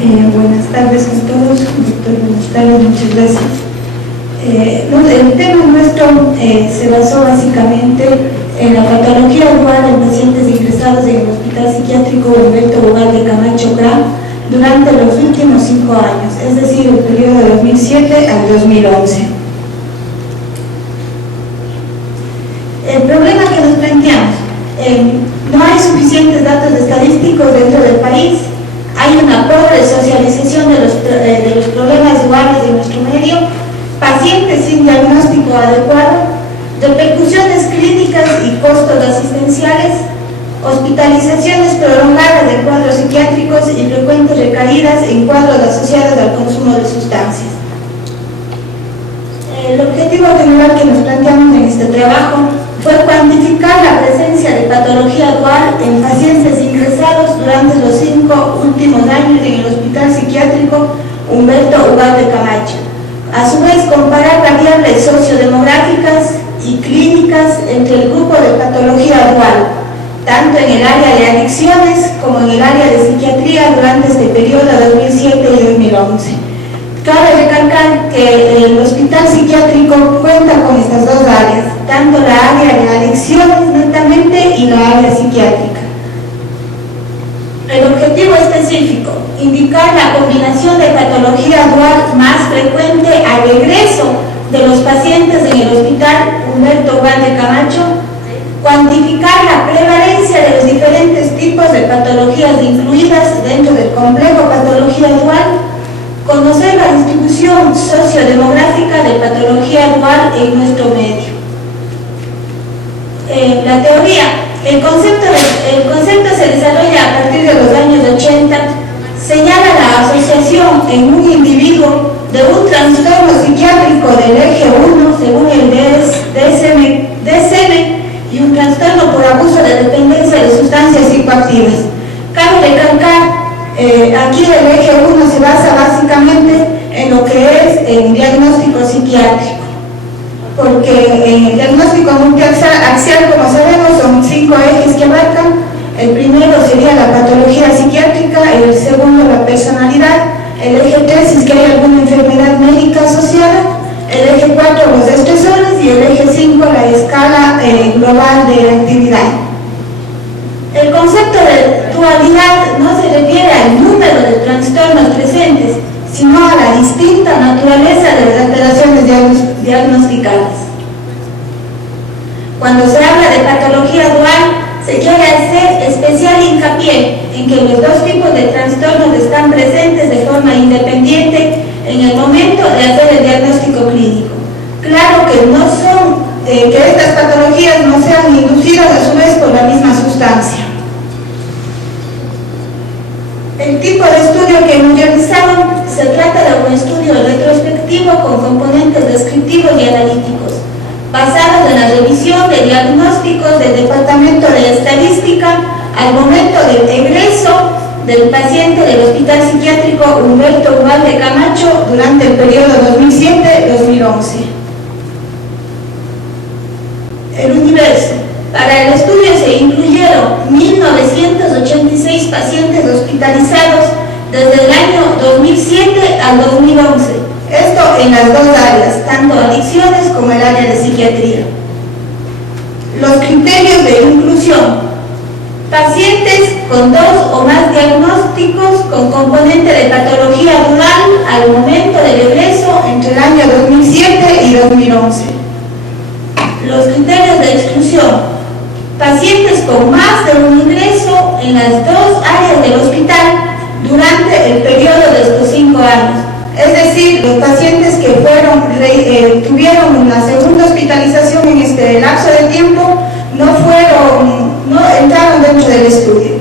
Buenas tardes a todos, doctor, buenas tardes, muchas gracias. El tema nuestro se basó básicamente en la patología dual en pacientes ingresados en el Hospital Psiquiátrico Humberto Ugalde Camacho CRA durante los últimos 5 años, es decir, el periodo de 2007 al 2011. El problema que nos planteamos, no hay suficientes datos estadísticos dentro del país, hay una pobre socialización de los problemas duales de nuestro medio, pacientes sin diagnóstico adecuado, repercusiones clínicas y costos asistenciales, hospitalizaciones prolongadas de cuadros psiquiátricos y frecuentes recaídas en cuadros asociados al consumo de sustancias. El objetivo general que nos planteamos en este trabajo fue cuantificar la presencia de patología dual en pacientes ingresados durante los 5 últimos años en el Hospital Psiquiátrico Humberto Ugalde Camacho. A su vez, comparar variables sociodemográficas y clínicas entre el grupo de patología dual, tanto en el área de adicciones como en el área de psiquiatría durante este periodo 2007 y 2011. Cabe recalcar que el hospital psiquiátrico cuenta con estas dos áreas, tanto la área de adicciones netamente y la área psiquiátrica. El objetivo específico, indicar la combinación de patología dual más frecuente al regreso de los pacientes en el Hospital Humberto Ugalde Camacho, cuantificar la prevalencia de los diferentes tipos de patologías incluidas dentro del complejo patología dual, conocer la distribución sociodemográfica de patología dual en nuestro medio. La teoría, el concepto se desarrolla a partir de los años 80, señala la asociación en un individuo de un trastorno psiquiátrico del eje 1 según el DSM y un trastorno por abuso de dependencia de sustancias psicoactivas. Cabe recalcar, aquí el eje 1 se basa básicamente en lo que es el diagnóstico psiquiátrico, porque el diagnóstico multiaxial, como sabemos, son 5 ejes que abarcan. El primero sería la patología psiquiátrica, el segundo la personalidad, el eje 3 es que hay alguna enfermedad médica asociada, el eje 4 los estresores y el eje 5 la escala global de actividad. El concepto de dualidad no se refiere al número de trastornos presentes, sino a la distinta naturaleza de las alteraciones diagnosticadas. Cuando se habla de patología dual, se quiere hacer especial hincapié en que los dos tipos de trastornos están presentes de forma independiente en el momento de hacer el diagnóstico clínico. Claro que no son, que estas patologías no sean inducidas a su vez por la misma sustancia. El tipo de estudio que hemos realizado se trata de un estudio retrospectivo con componentes descriptivos y analíticos, basados en la revisión de diagnósticos del Departamento de Estadística al momento del egreso del paciente del Hospital Psiquiátrico Humberto Ugalde Camacho durante el periodo 2007-2011. El universo. Para el estudio se incluyeron 1.986 pacientes hospitalizados desde el año 2007 al 2011. Esto en las dos áreas, tanto adicciones como el área de psiquiatría. Los criterios de inclusión. Pacientes con 2 o más diagnósticos con componente de patología dual al momento del egreso entre el año 2007 y 2011. Los criterios de exclusión. Pacientes con más de un ingreso en las dos áreas del hospital durante el periodo de estos 5 años. Es decir, los pacientes que tuvieron una segunda hospitalización en este lapso de tiempo no entraron dentro del estudio.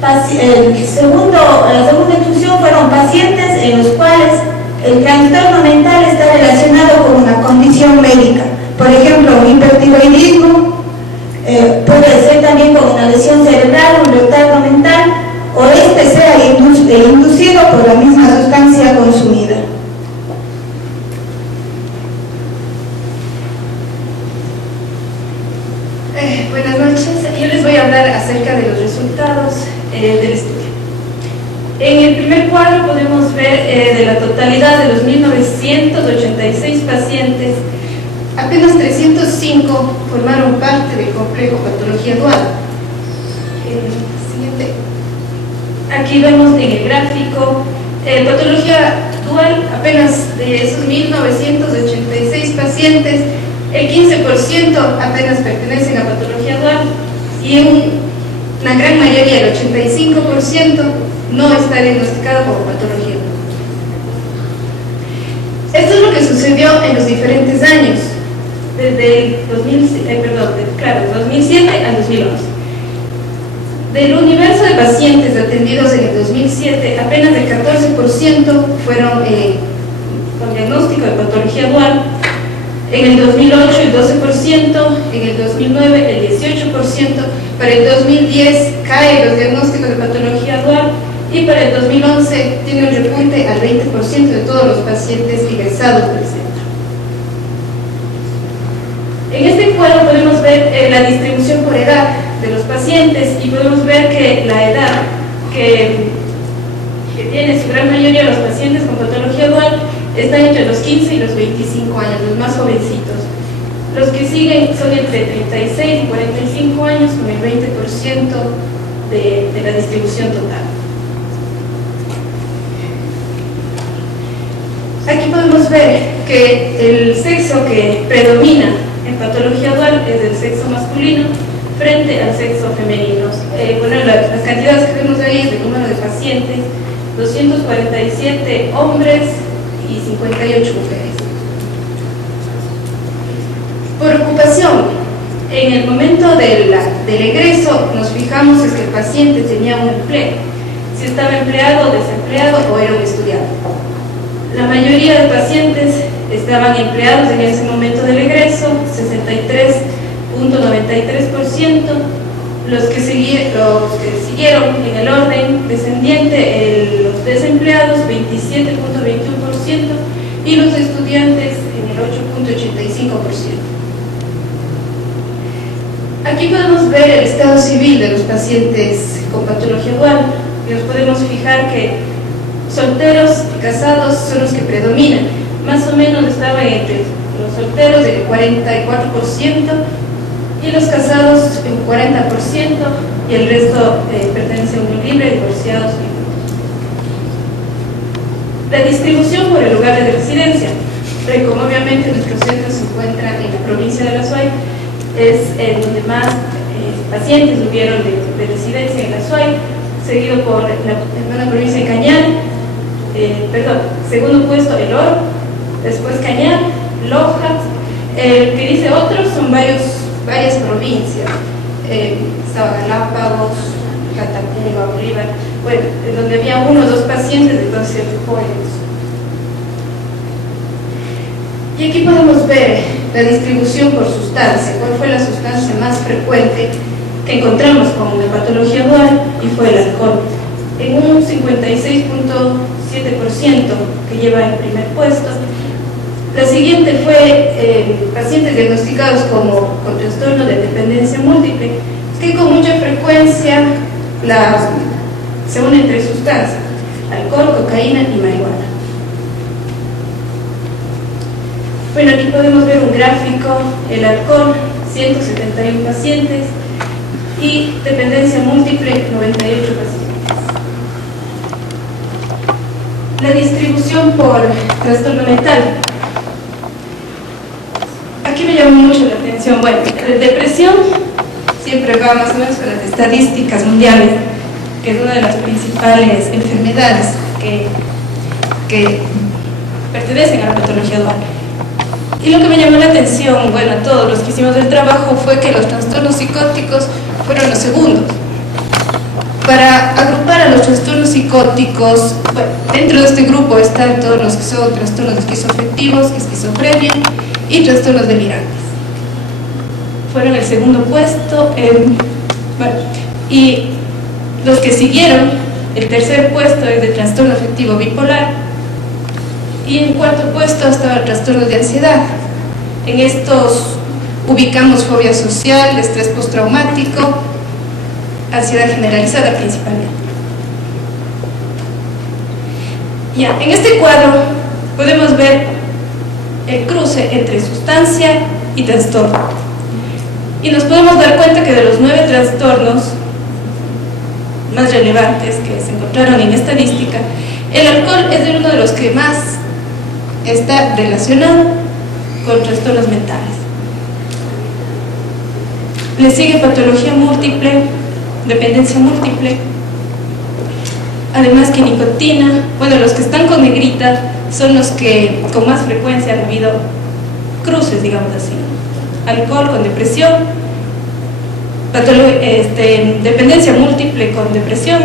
La segunda inclusión fueron pacientes en los cuales el trastorno mental está relacionado con una condición médica, por ejemplo, un hipertiroidismo, puede ser también con una lesión cerebral, un retardo mental, o este sea inducido por la misma sustancia consumida. Buenas noches, yo les voy a hablar acerca de los resultados del estudio. En el primer cuadro podemos ver de la totalidad de los 1986 pacientes, apenas 305 formaron parte del complejo patología dual. Siguiente. Aquí vemos en el gráfico patología dual, apenas de esos 1986 pacientes, el 15% apenas pertenecen a patología dual y una gran mayoría, el 85%, no está diagnosticado como patología dual. Esto es lo que sucedió en los diferentes años, desde el 2007 al 2011. Del universo de pacientes atendidos en el 2007, apenas el 14% fueron con diagnóstico de patología dual. En el 2008 el 12%, en el 2009 el 18%, para el 2010 cae los diagnósticos de patología dual y para el 2011 tiene un repunte al 20% de todos los pacientes ingresados del centro. En este cuadro podemos ver la distribución por edad de los pacientes y podemos ver que la edad que tiene su gran mayoría de los pacientes con patología dual está entre los 15 y los 25 años, los más jovencitos. Los que siguen son entre 36 y 45 años con el 20% de la distribución total. Aquí podemos ver que el sexo que predomina en patología dual es el sexo masculino frente al sexo femenino. Bueno, las cantidades que vemos ahí es el número de pacientes, 247 hombres y 58 mujeres. Por ocupación, en el momento del egreso nos fijamos en que el paciente tenía un empleo, si estaba empleado, desempleado o era un estudiante. La mayoría de pacientes estaban empleados en ese momento del egreso, 63.93%, los que siguieron en el orden descendiente, los desempleados 27.21% y los estudiantes en el 8.85%. Aquí podemos ver el estado civil de los pacientes con patología dual y nos podemos fijar que solteros y casados son los que predominan. Más o menos estaban entre los solteros del 44% y los casados en 40% y el resto pertenece a unión libre, divorciados. La distribución por el lugar de residencia. Como obviamente nuestro centro se encuentra en la provincia de La Suay, es donde más pacientes hubieron de residencia en La Suay, seguido por la provincia de Cañar, segundo puesto El Oro, después Cañar, Loja, el que dice otros son varias provincias, estaba Galápagos, Catatumba, Bolívar, bueno, donde había uno o dos pacientes, entonces jóvenes. Y aquí podemos ver la distribución por sustancia, cuál fue la sustancia más frecuente que encontramos como de patología dual, y fue el alcohol, en un 56.7% que lleva el primer puesto. La siguiente fue pacientes diagnosticados con trastorno de dependencia múltiple, que con mucha frecuencia se unen tres sustancias, alcohol, cocaína y marihuana. Bueno, aquí podemos ver un gráfico, el alcohol, 171 pacientes, y dependencia múltiple, 98 pacientes. La distribución por trastorno mental. Aquí me llamó mucho la atención, bueno, la depresión siempre va más o menos con las estadísticas mundiales, que es una de las principales enfermedades que pertenecen a la patología dual. Y lo que me llamó la atención, bueno, a todos los que hicimos el trabajo, fue que los trastornos psicóticos fueron los segundos. Para agrupar a los trastornos psicóticos, bueno, dentro de este grupo están todos los que son trastornos esquizoafectivos, esquizofrenia y trastornos delirantes. Fueron el segundo puesto, bueno, y los que siguieron, el tercer puesto es de trastorno afectivo bipolar, y en cuarto puesto estaba el trastorno de ansiedad. En estos ubicamos fobia social, estrés postraumático, ansiedad generalizada principalmente. Ya, en este cuadro podemos ver el cruce entre sustancia y trastorno. Y nos podemos dar cuenta que de los 9 trastornos más relevantes que se encontraron en estadística, el alcohol es uno de los que más está relacionado con trastornos mentales. Le sigue patología múltiple, dependencia múltiple, además que nicotina. Bueno, los que están con negrita son los que con más frecuencia han habido cruces, digamos así. Alcohol con depresión, dependencia múltiple con depresión,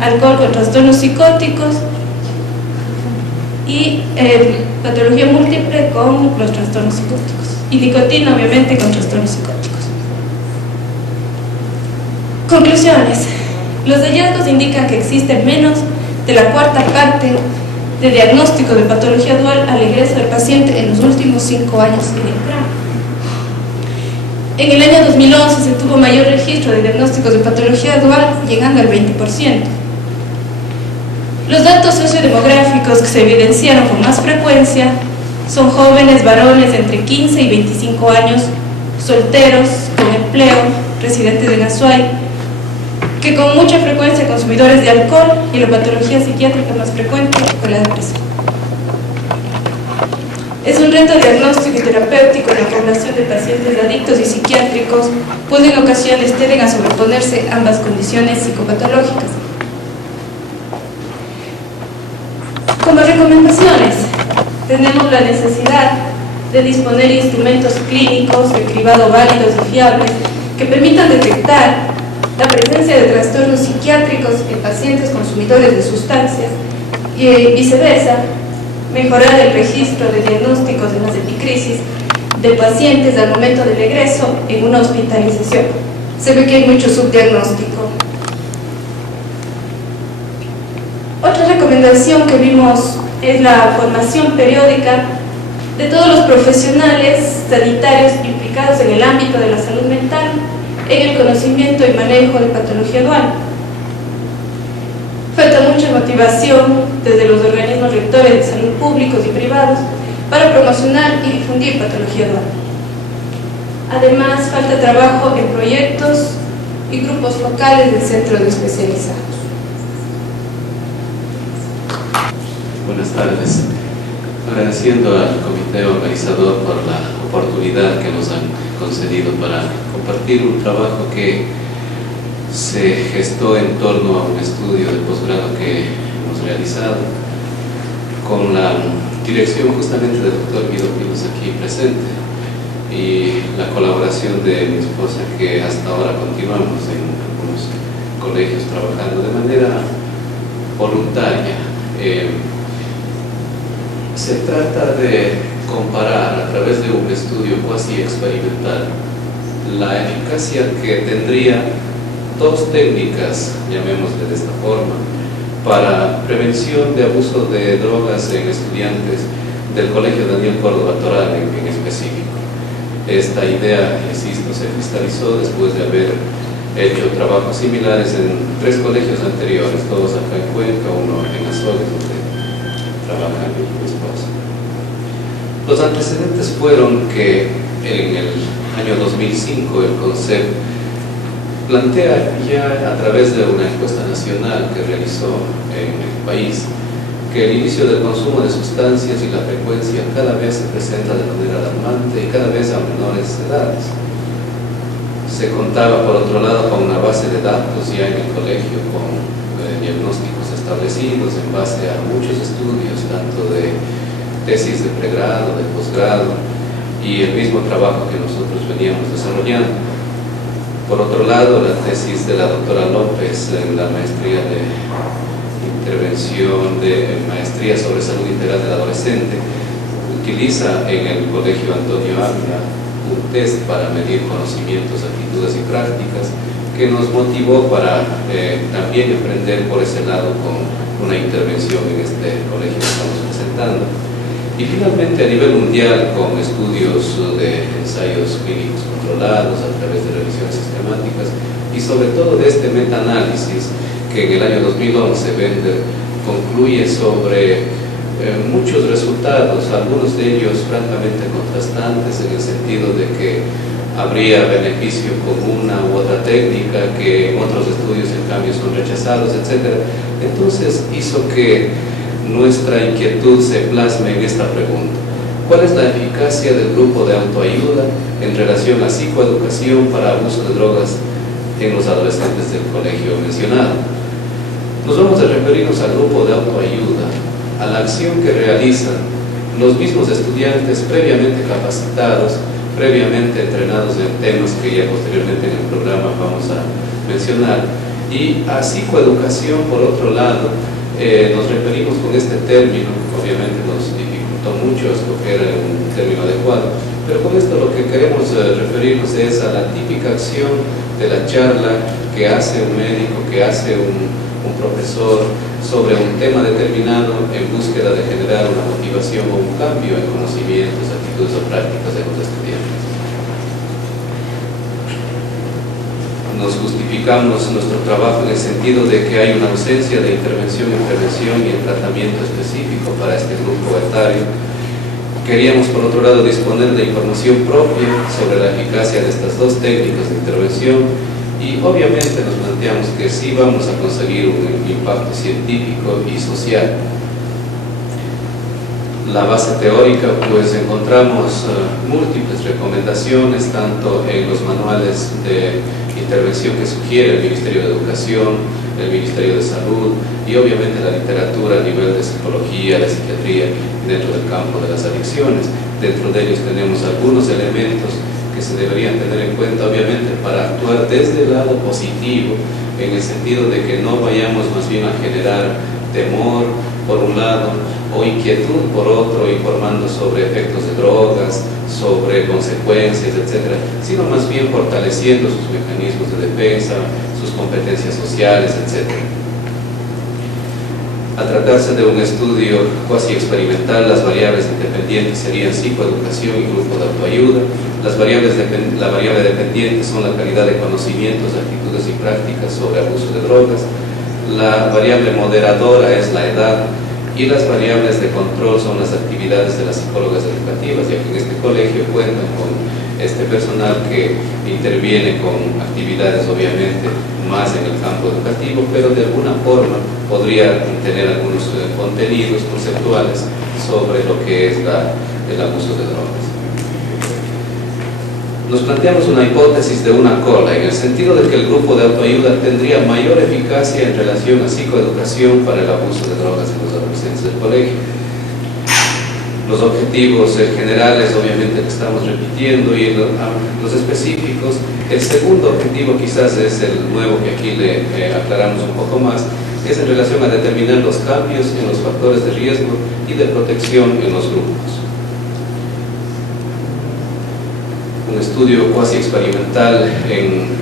alcohol con trastornos psicóticos y patología múltiple con los trastornos psicóticos, y nicotina obviamente con trastornos psicóticos. Conclusiones. Los hallazgos indican que existe menos de la cuarta parte de diagnóstico de patología dual al ingreso del paciente en los últimos 5 años en el programa. En el año 2011 se tuvo mayor registro de diagnósticos de patología dual, llegando al 20%. Los datos sociodemográficos que se evidenciaron con más frecuencia son jóvenes varones entre 15 y 25 años, solteros, con empleo, residentes en Azuay, que con mucha frecuencia consumidores de alcohol, y la patología psiquiátrica más frecuente fue la depresión. Es un reto diagnóstico y terapéutico en la población de pacientes adictos y psiquiátricos, pues en ocasiones tienden a sobreponerse ambas condiciones psicopatológicas. Como recomendaciones, tenemos la necesidad de disponer de instrumentos clínicos de cribado válidos y fiables que permitan detectar la presencia de trastornos psiquiátricos en pacientes consumidores de sustancias y viceversa, mejorar el registro de diagnósticos de las epicrisis de pacientes al momento del egreso en una hospitalización. Se ve que hay mucho subdiagnóstico. Otra recomendación que vimos es la formación periódica de todos los profesionales sanitarios implicados en el ámbito de la salud mental en el conocimiento y manejo de patología dual. Falta mucha motivación desde los organismos rectores de salud públicos y privados para promocionar y difundir patología dual. Además, falta trabajo en proyectos y grupos locales del centro de especializados. Buenas tardes. Agradeciendo al comité organizador por la oportunidad que nos han concedido para compartir un trabajo que se gestó en torno a un estudio de posgrado que hemos realizado con la dirección justamente del doctor Guido Pilos aquí presente y la colaboración de mi esposa, que hasta ahora continuamos en algunos colegios trabajando de manera voluntaria. Se trata de comparar a través de un estudio cuasi experimental la eficacia que tendría dos técnicas, llamémosle de esta forma, para prevención de abuso de drogas en estudiantes del Colegio Daniel Córdoba Toral en específico. Esta idea, insisto, se cristalizó después de haber hecho trabajos similares en 3 colegios anteriores, todos acá en Cuenca, uno en Azogues, donde trabaja mi esposa. Los antecedentes fueron que en el año 2005 el CONCEP plantea ya a través de una encuesta nacional que realizó en el país que el inicio del consumo de sustancias y la frecuencia cada vez se presenta de manera alarmante y cada vez a menores edades. Se contaba por otro lado con una base de datos ya en el colegio con diagnósticos establecidos en base a muchos estudios, tanto de tesis de pregrado, de posgrado y el mismo trabajo que nosotros veníamos desarrollando. Por otro lado, la tesis de la doctora López en la maestría de intervención de maestría sobre salud integral del adolescente utiliza en el colegio Antonio Ávila un test para medir conocimientos, actitudes y prácticas que nos motivó para también emprender por ese lado con una intervención en este colegio que estamos presentando. Y finalmente a nivel mundial con estudios de ensayos clínicos controlados a través de revisiones sistemáticas y sobre todo de este metaanálisis que en el año 2011 Bender concluye sobre muchos resultados, algunos de ellos francamente contrastantes, en el sentido de que habría beneficio con una u otra técnica que en otros estudios en cambio son rechazados, etc. Entonces hizo que nuestra inquietud se plasme en esta pregunta: ¿cuál es la eficacia del grupo de autoayuda en relación a psicoeducación para abuso de drogas en los adolescentes del colegio mencionado? Nos vamos a referirnos al grupo de autoayuda, a la acción que realizan los mismos estudiantes previamente capacitados, previamente entrenados en temas que ya posteriormente en el programa vamos a mencionar, y a psicoeducación por otro lado. Nos referimos con este término, obviamente nos dificultó mucho escoger un término adecuado, pero con esto lo que queremos referirnos es a la típica acción de la charla que hace un médico, que hace un profesor sobre un tema determinado en búsqueda de generar una motivación o un cambio en conocimientos, actitudes o prácticas de los estudiantes. Nos justificamos nuestro trabajo en el sentido de que hay una ausencia de intervención y prevención y el tratamiento específico para este grupo etario. Queríamos, por otro lado, disponer de información propia sobre la eficacia de estas dos técnicas de intervención y obviamente nos planteamos que sí vamos a conseguir un impacto científico y social. La base teórica, pues encontramos múltiples recomendaciones, tanto en los manuales de intervención que sugiere el Ministerio de Educación, el Ministerio de Salud y obviamente la literatura a nivel de psicología, de psiquiatría dentro del campo de las adicciones. Dentro de ellos tenemos algunos elementos que se deberían tener en cuenta, obviamente, para actuar desde el lado positivo, en el sentido de que no vayamos más bien a generar temor por un lado o inquietud por otro, informando sobre efectos de drogas, sobre consecuencias, etc., sino más bien fortaleciendo sus mecanismos de defensa, sus competencias sociales, etc. Al tratarse de un estudio cuasi experimental, las variables independientes serían psicoeducación y grupo de autoayuda. La variable dependiente son la calidad de conocimientos, actitudes y prácticas sobre abuso de drogas. La variable moderadora es la edad y las variables de control son las actividades de las psicólogas educativas, ya que en este colegio cuentan con este personal que interviene con actividades obviamente más en el campo educativo, pero de alguna forma podría tener algunos contenidos conceptuales sobre lo que es el abuso de drogas. Nos planteamos una hipótesis de una cola, en el sentido de que el grupo de autoayuda tendría mayor eficacia en relación a psicoeducación para el abuso de drogas en los adolescentes del colegio. Los objetivos generales, obviamente, que estamos repitiendo, y los específicos. El segundo objetivo, quizás es el nuevo que aquí le aclaramos un poco más, es en relación a determinar los cambios en los factores de riesgo y de protección en los grupos. Un estudio cuasi experimental en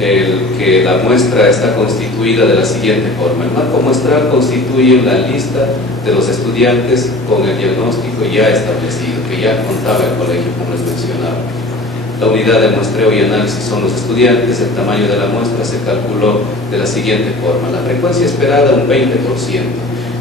el que la muestra está constituida de la siguiente forma. El marco muestral constituye la lista de los estudiantes con el diagnóstico ya establecido, que ya contaba el colegio, como les mencionaba. La unidad de muestreo y análisis son los estudiantes. El tamaño de la muestra se calculó de la siguiente forma: la frecuencia esperada un 20%,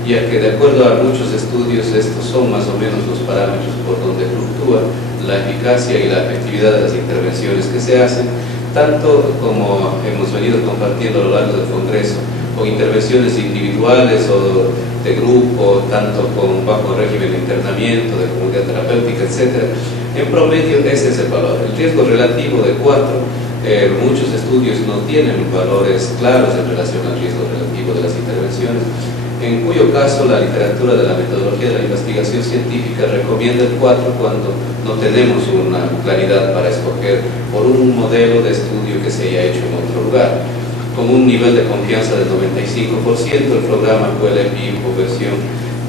ya que de acuerdo a muchos estudios estos son más o menos los parámetros por donde fluctúa la eficacia y la efectividad de las intervenciones que se hacen, tanto como hemos venido compartiendo a lo largo del Congreso, con intervenciones individuales o de grupo, tanto con bajo régimen de internamiento, de comunidad terapéutica, etc. En promedio ese es el valor. El riesgo relativo de 4, muchos estudios no tienen valores claros en relación al riesgo relativo de las intervenciones, en cuyo caso la literatura de la metodología de la investigación científica recomienda el 4 cuando no tenemos una claridad para escoger por un modelo de estudio que se haya hecho en otro lugar. Con un nivel de confianza del 95%, el programa fue el EPIMPO versión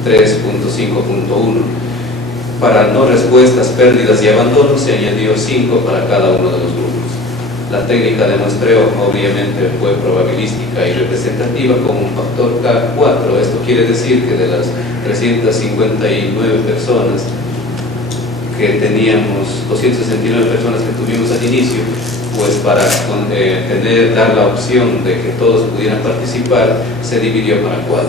3.5.1. Para no respuestas, pérdidas y abandono se añadió 5 para cada uno de los grupos. La técnica de muestreo obviamente fue probabilística y representativa con un factor K4. Esto quiere decir que de las 359 personas que teníamos, 269 personas que tuvimos al inicio, pues para dar la opción de que todos pudieran participar, se dividió para 4.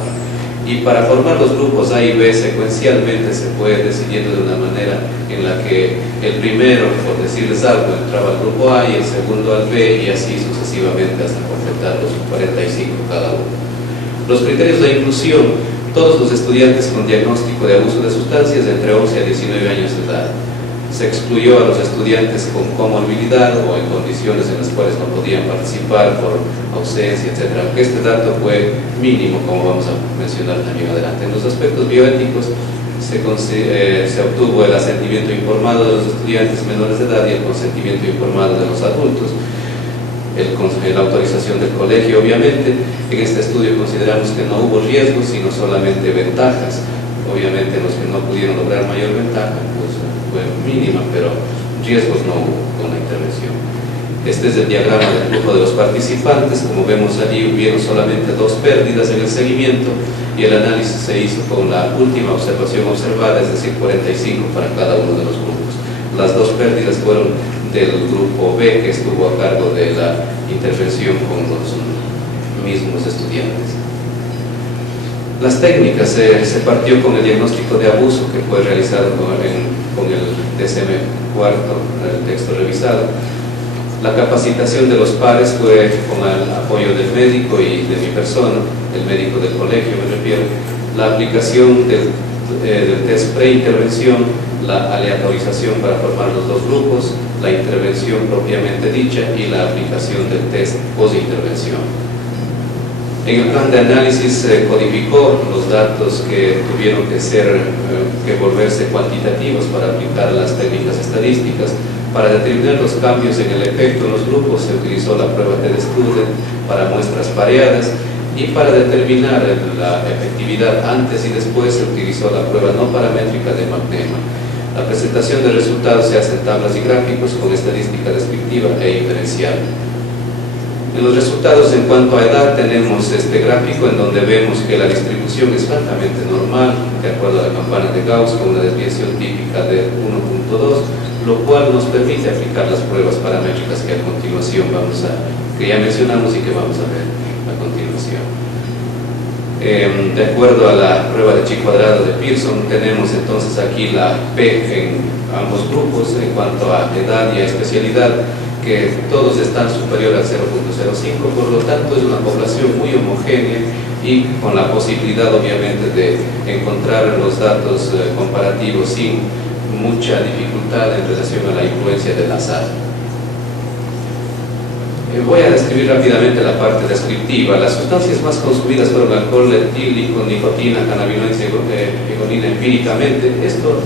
Y para formar los grupos A y B secuencialmente se fue decidiendo de una manera en la que el primero, por decirles algo, entraba al grupo A y el segundo al B, y así sucesivamente hasta completar los 45 cada uno. Los criterios de inclusión: todos los estudiantes con diagnóstico de abuso de sustancias de entre 11 a 19 años de edad. Se excluyó a los estudiantes con comorbilidad o en condiciones en las cuales no podían participar por ausencia, etc. Aunque este dato fue mínimo, como vamos a mencionar también adelante. En los aspectos bioéticos se obtuvo el asentimiento informado de los estudiantes menores de edad y el consentimiento informado de los adultos. La autorización del colegio, obviamente. En este estudio consideramos que no hubo riesgos, sino solamente ventajas. Obviamente los que no pudieron lograr mayor ventaja, pues fue mínima, pero riesgos no hubo con la intervención. Este es el diagrama del flujo de los participantes. Como vemos allí, hubieron solamente 2 pérdidas en el seguimiento, y el análisis se hizo con la última observación observada, es decir, 45 para cada uno de los grupos. Las 2 pérdidas fueron del grupo B, que estuvo a cargo de la intervención con los mismos estudiantes. Las técnicas: se partió con el diagnóstico de abuso, que fue realizado con el DSM-4, el texto revisado. La capacitación de los pares fue con el apoyo del médico y de mi persona, el médico del colegio me refiero. La aplicación del test preintervención, la aleatorización para formar los 2 grupos, la intervención propiamente dicha y la aplicación del test posintervención. En el plan de análisis se codificó los datos que tuvieron que volverse cuantitativos para aplicar las técnicas estadísticas. Para determinar los cambios en el efecto en los grupos se utilizó la prueba de Student para muestras pareadas, y para determinar la efectividad antes y después se utilizó la prueba no paramétrica de McNema. La presentación de resultados se hace en tablas y gráficos con estadística descriptiva e inferencial. En los resultados en cuanto a edad tenemos este gráfico en donde vemos que la distribución es francamente normal, de acuerdo a la campana de Gauss, con una desviación típica de 1.2, lo cual nos permite aplicar las pruebas paramétricas que a continuación que ya mencionamos y que vamos a ver a continuación. De acuerdo a la prueba de chi cuadrado de Pearson, tenemos entonces aquí la P en ambos grupos en cuanto a edad y a especialidad, que todos están superior al 0.05, por lo tanto es una población muy homogénea y con la posibilidad obviamente de encontrar los datos comparativos sin mucha dificultad en relación a la influencia del azar. Voy a describir rápidamente la parte descriptiva. Las sustancias más consumidas fueron alcohol etílico, nicotina, cannabinoides y hegonina empíricamente. Esto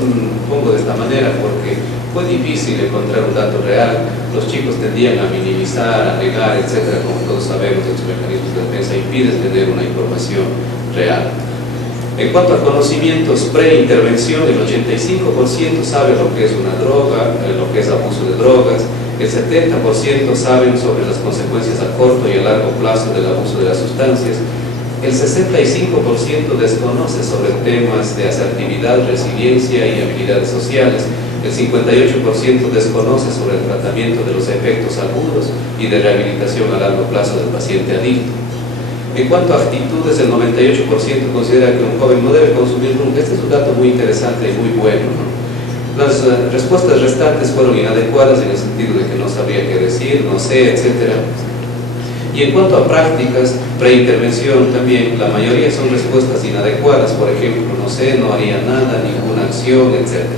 pongo de esta manera porque fue difícil encontrar un dato real. Los chicos tendían a minimizar, a negar, etcétera. Como todos sabemos, los mecanismos de defensa impiden tener una información real. En cuanto a conocimientos preintervención, el 85% sabe lo que es una droga, lo que es abuso de drogas. El 70% saben sobre las consecuencias a corto y a largo plazo del abuso de las sustancias. El 65% desconoce sobre temas de asertividad, resiliencia y habilidades sociales. El 58% desconoce sobre el tratamiento de los efectos agudos y de rehabilitación a largo plazo del paciente adicto. En cuanto a actitudes, el 98% considera que un joven no debe consumir nunca. Este es un dato muy interesante y muy bueno, ¿no? Las respuestas restantes fueron inadecuadas en el sentido de que no sabría qué decir, no sé, etc. Y en cuanto a prácticas, preintervención también, la mayoría son respuestas inadecuadas. Por ejemplo, no sé, no haría nada, ninguna acción, etc.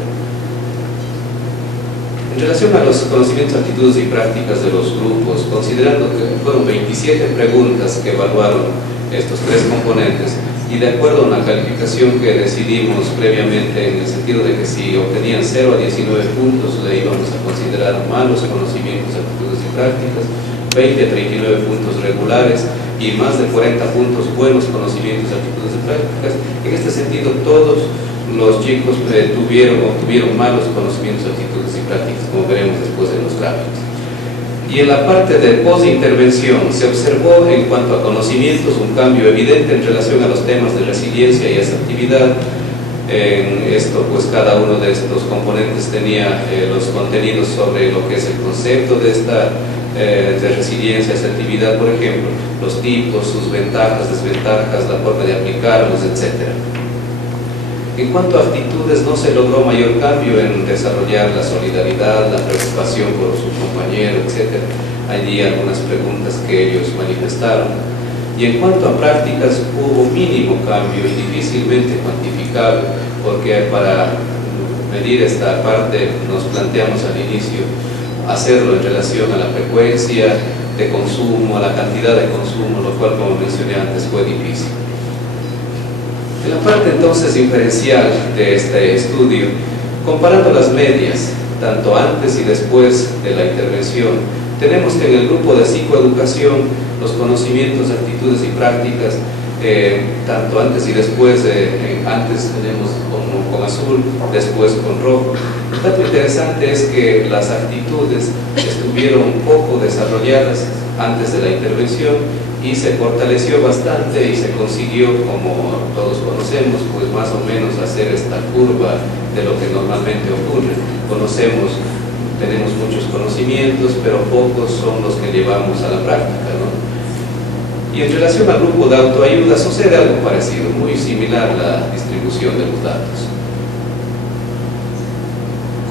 En relación a los conocimientos, actitudes y prácticas de los grupos, considerando que fueron 27 preguntas que evaluaron estos 3 componentes, y de acuerdo a una calificación que decidimos previamente en el sentido de que si obtenían 0 a 19 puntos le íbamos a considerar malos conocimientos, actitudes y prácticas, 20 a 39 puntos regulares y más de 40 puntos buenos conocimientos, actitudes y prácticas. En este sentido, todos los chicos obtuvieron malos conocimientos, actitudes y prácticas, como veremos después en los gráficos. Y en la parte de posintervención se observó en cuanto a conocimientos un cambio evidente en relación a los temas de resiliencia y asertividad. En esto, pues cada uno de estos componentes tenía los contenidos sobre lo que es el concepto de esta de resiliencia, asertividad, por ejemplo, los tipos, sus ventajas, desventajas, la forma de aplicarlos, etc. En cuanto a actitudes, no se logró mayor cambio en desarrollar la solidaridad, la preocupación por su compañero, etc. Allí algunas preguntas que ellos manifestaron. Y en cuanto a prácticas, hubo mínimo cambio y difícilmente cuantificable, porque para medir esta parte nos planteamos al inicio hacerlo en relación a la frecuencia de consumo, a la cantidad de consumo, lo cual, como mencioné antes, fue difícil. En la parte entonces inferencial de este estudio, comparando las medias, tanto antes y después de la intervención, tenemos que en el grupo de psicoeducación, los conocimientos, actitudes y prácticas, tanto antes y después, antes tenemos con azul, después con rojo. Un dato interesante es que las actitudes estuvieron un poco desarrolladas antes de la intervención y se fortaleció bastante y se consiguió, como todos conocemos, pues más o menos hacer esta curva de lo que normalmente ocurre. Tenemos muchos conocimientos, pero pocos son los que llevamos a la práctica, ¿no? Y en relación al grupo de autoayuda sucede algo parecido, muy similar la distribución de los datos.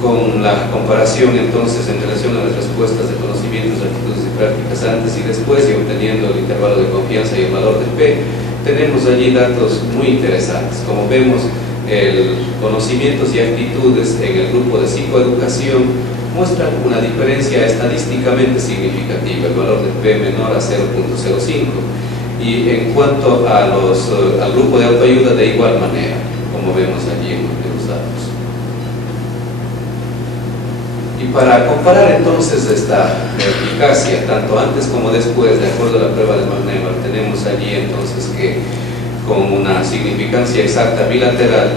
Con la comparación entonces en relación a las respuestas de conocimientos, actitudes y prácticas antes y después, y obteniendo el intervalo de confianza y el valor de P, tenemos allí datos muy interesantes. Como vemos, el conocimientos y actitudes en el grupo de psicoeducación muestran una diferencia estadísticamente significativa, el valor de P menor a 0.05, y en cuanto a al grupo de autoayuda de igual manera, como vemos allí en los datos. Y para comparar entonces esta eficacia, tanto antes como después, de acuerdo a la prueba de McNemar, tenemos allí entonces que con una significancia exacta bilateral,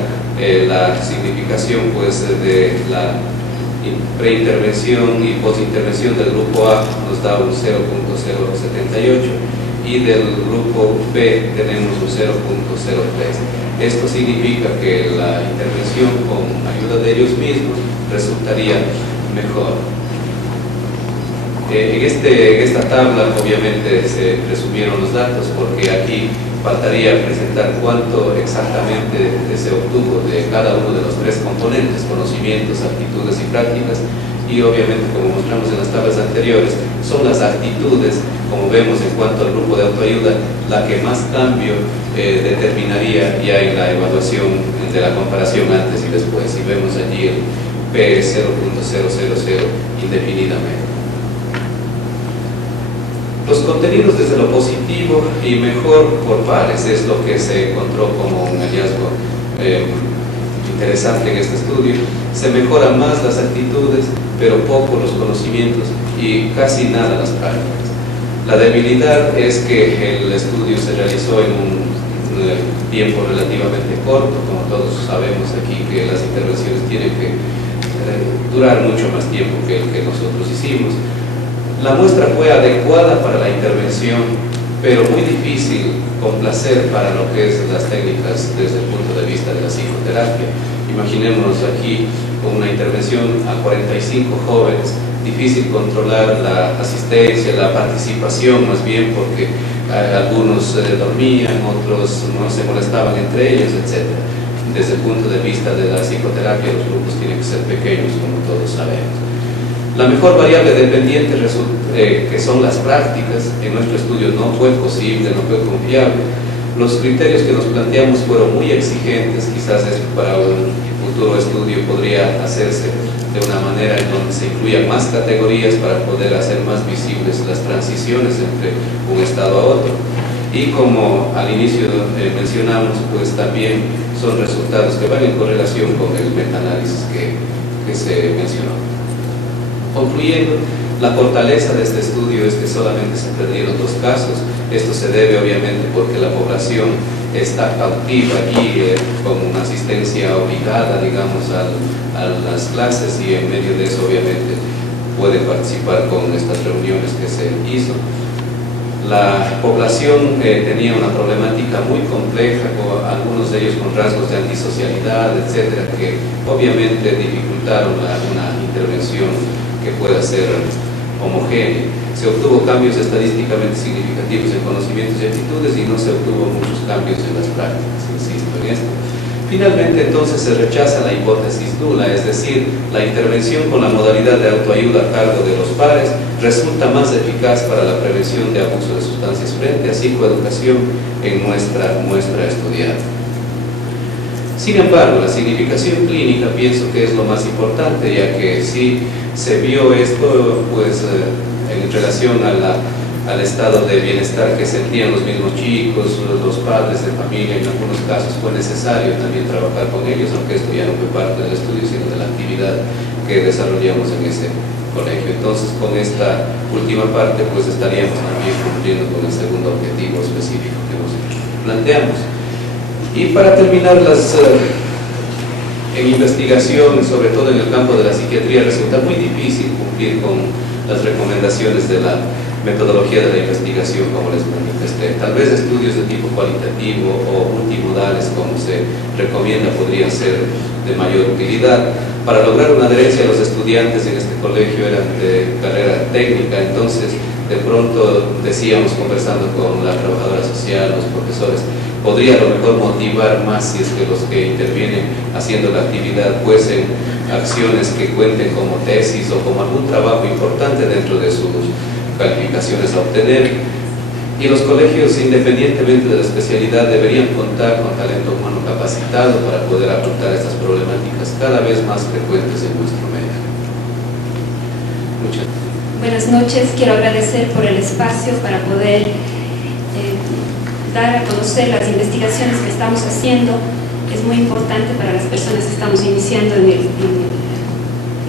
la significación pues de la preintervención y postintervención del grupo A nos da un 0.078 y del grupo B tenemos un 0.03. Esto significa que la intervención con ayuda de ellos mismos resultaría mejor. En esta tabla obviamente se resumieron los datos, porque aquí faltaría presentar cuánto exactamente se obtuvo de cada uno de los tres componentes: conocimientos, actitudes y prácticas. Y obviamente, como mostramos en las tablas anteriores, son las actitudes, como vemos en cuanto al grupo de autoayuda, la que más cambio determinaría ya en la evaluación de la comparación antes y después. Y vemos allí el P 0.000 indefinidamente. Los contenidos desde lo positivo y mejor por pares es lo que se encontró como un hallazgo interesante en este estudio. Se mejoran más las actitudes, pero poco los conocimientos y casi nada las prácticas. La debilidad es que el estudio se realizó en un tiempo relativamente corto. Como todos sabemos aquí, que las intervenciones tienen que durar mucho más tiempo que el que nosotros hicimos. La muestra fue adecuada para la intervención, pero muy difícil complacer para lo que es las técnicas desde el punto de vista de la psicoterapia. Imaginémonos aquí con una intervención a 45 jóvenes, difícil controlar la asistencia, la participación más bien, porque algunos dormían, otros no se molestaban entre ellos, etc. Desde el punto de vista de la psicoterapia, los grupos tienen que ser pequeños, como todos sabemos. La mejor variable dependiente, que son las prácticas, en nuestro estudio no fue posible, no fue confiable. Los criterios que nos planteamos fueron muy exigentes. Quizás esto para un futuro estudio podría hacerse de una manera en donde se incluyan más categorías para poder hacer más visibles las transiciones entre un estado a otro. Y como al inicio mencionamos, pues también son resultados que van en correlación con el metaanálisis que se mencionó. Concluyendo, la fortaleza de este estudio es que solamente se perdieron 2 casos. Esto se debe obviamente porque la población está cautiva allí con una asistencia obligada, digamos, a las clases, y en medio de eso obviamente puede participar con estas reuniones que se hizo. La población tenía una problemática muy compleja, con algunos de ellos con rasgos de antisocialidad, etcétera, que obviamente dificultaron una intervención que pueda ser homogénea. se obtuvo cambios estadísticamente significativos en conocimientos y actitudes y no se obtuvo muchos cambios en las prácticas, insisto en esto. Finalmente, entonces, se rechaza la hipótesis nula, es decir, la intervención con la modalidad de autoayuda a cargo de los pares resulta más eficaz para la prevención de abuso de sustancias frente a psicoeducación en nuestra muestra estudiada. Sin embargo, la significación clínica pienso que es lo más importante, ya que si se vio esto, pues, en relación al estado de bienestar que sentían los mismos chicos, los padres de familia, en algunos casos fue necesario también trabajar con ellos, aunque esto ya no fue parte del estudio, sino de la actividad que desarrollamos en ese colegio. Entonces, con esta última parte, pues estaríamos también cumpliendo con el segundo objetivo específico que nos planteamos. Y para terminar, en investigación, sobre todo en el campo de la psiquiatría, resulta muy difícil cumplir con las recomendaciones de la metodología de la investigación, como les manifesté. Tal vez estudios de tipo cualitativo o multimodales, como se recomienda, podrían ser de mayor utilidad. Para lograr una adherencia a los estudiantes en este colegio eran de carrera técnica, entonces de pronto decíamos, conversando con la trabajadora social, los profesores, podría a lo mejor motivar más si es que los que intervienen haciendo la actividad fuesen acciones que cuenten como tesis o como algún trabajo importante dentro de sus calificaciones a obtener, y los colegios, independientemente de la especialidad, deberían contar con talento humano capacitado para poder afrontar estas problemáticas cada vez más frecuentes en nuestro medio. Muchas gracias. Buenas noches, quiero agradecer por el espacio para poder dar a conocer las investigaciones que estamos haciendo. Es muy importante para las personas que estamos iniciando en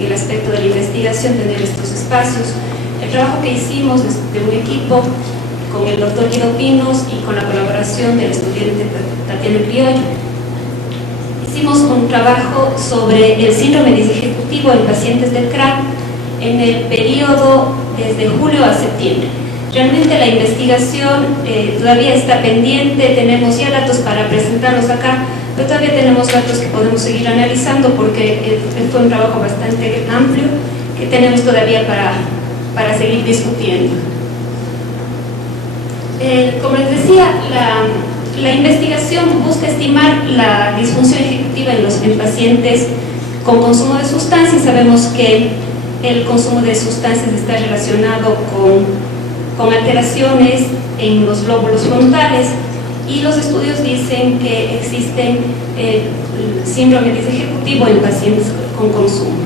el aspecto de la investigación tener estos espacios. El trabajo que hicimos de un equipo con el doctor Guido Pinos y con la colaboración del estudiante Tatiana Criollo. Hicimos un trabajo sobre el síndrome disejecutivo en pacientes del CRAP en el periodo desde julio a septiembre. Realmente la investigación todavía está pendiente, tenemos ya datos para presentarlos acá, pero todavía tenemos datos que podemos seguir analizando porque fue un trabajo bastante amplio que tenemos todavía para seguir discutiendo. Como les decía, la investigación busca estimar la disfunción ejecutiva en pacientes con consumo de sustancias. Sabemos que el consumo de sustancias está relacionado con alteraciones en los lóbulos frontales, y los estudios dicen que existen síndrome disejecutivo en pacientes con consumo.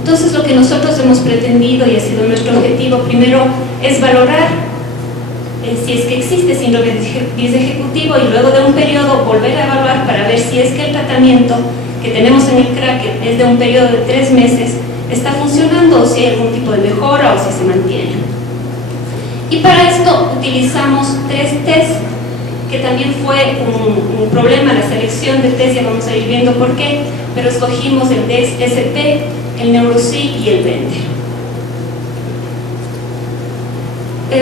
Entonces, lo que nosotros hemos pretendido y ha sido nuestro objetivo primero es valorar si es que existe síndrome disejecutivo, y luego de un periodo volver a evaluar para ver si es que el tratamiento que tenemos en el CRAC, que es de un periodo de 3 meses, está funcionando o si hay algún tipo de mejora o si se mantiene. Y para esto utilizamos 3 test, que también fue un problema la selección de test, ya vamos a ir viendo por qué, pero escogimos el DSP, el NeuroSi y el Venter.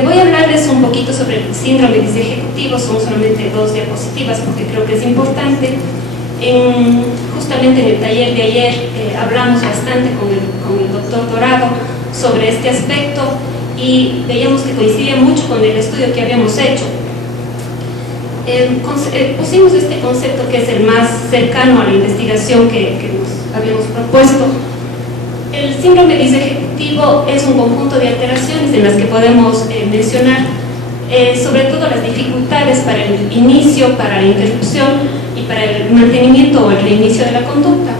Voy a hablarles un poquito sobre el síndrome disejecutivo, son solamente 2 diapositivas porque creo que es importante. Justamente en el taller de ayer hablamos bastante con el doctor Dorado sobre este aspecto y veíamos que coincidía mucho con el estudio que habíamos hecho. Pusimos este concepto que es el más cercano a la investigación que nos habíamos propuesto. El síndrome disejecutivo es un conjunto de alteraciones en las que podemos mencionar sobre todo las dificultades para el inicio, para la interrupción y para el mantenimiento o el reinicio de la conducta,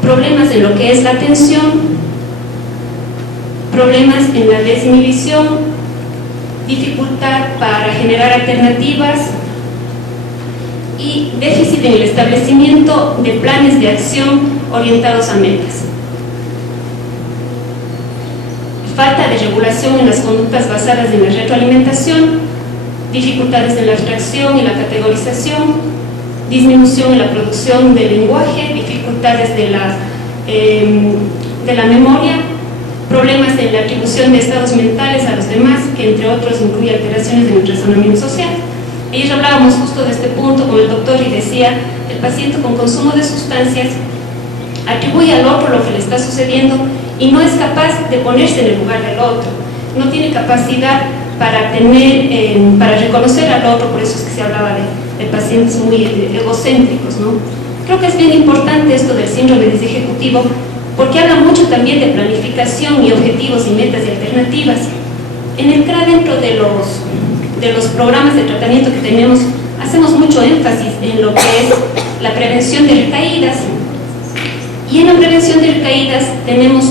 problemas en lo que es la atención, problemas en la desinhibición, dificultad para generar alternativas y déficit en el establecimiento de planes de acción orientados a metas. Falta de regulación en las conductas basadas en la retroalimentación, dificultades en la abstracción y la categorización, disminución en la producción del lenguaje, dificultades de la memoria, problemas en la atribución de estados mentales a los demás, que entre otros incluye alteraciones en el razonamiento social. Ayer hablábamos justo de este punto con el doctor y decía, el paciente con consumo de sustancias atribuye al otro lo que le está sucediendo y no es capaz de ponerse en el lugar del otro, no tiene capacidad para reconocer al otro. Por eso es que se hablaba de pacientes muy egocéntricos, ¿no? Creo que es bien importante esto del síndrome disejecutivo, porque habla mucho también de planificación y objetivos y metas y alternativas. En el CRA, dentro de los programas de tratamiento que tenemos, hacemos mucho énfasis en lo que es la prevención de recaídas, y en la prevención de recaídas tenemos